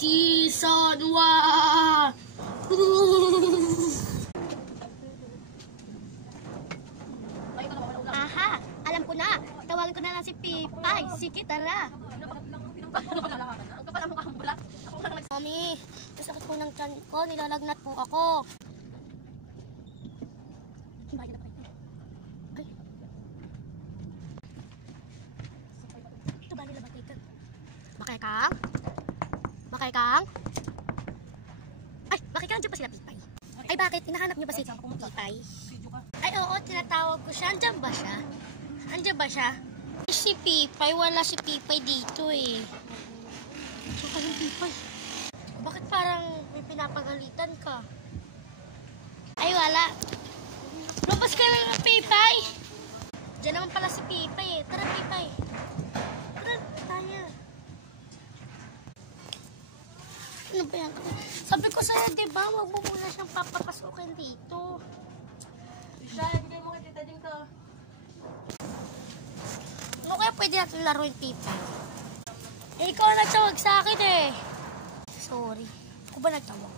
Season 1! Aha! Alam ko na! Tawagan ko na lang si Pipay. Sige, tara! Mami, masakit po ng tiyan ko. Nilalagnat po ako. Ay. Ito ba nila batay ka? Makay kang? Ay, bakit ka? Andiyan pa sila Pipay? Ay, bakit? Hinahanap niyo ba si Pipay? Ay, oo, tinatawag ko siya. Andiyan ba siya? Si Pipay, wala si Pipay dito eh. Saka yung Pipay. Bakit parang may pinapagalitan ka? Ay, wala. Lumabas ka lang ng Pipay. Diyan naman pala si Pipay eh. Tara, Pipay. Tara, tayo. Ano ba yan? Sabi ko sa'yo, diba? Huwag mo muna siyang papapasukin dito. Isha, ibigay mo kay Tita Ding to. Ano kaya pwede natin laruin, Pipay? Eh, ikaw ang nagtawag sa akin eh. Sorry. Ako ba nagtawag?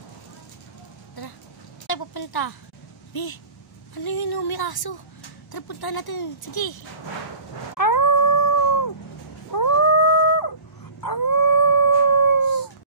Tara. Saan tayo pupunta? Ano yun? May aso. Tara, punta natin. Sige.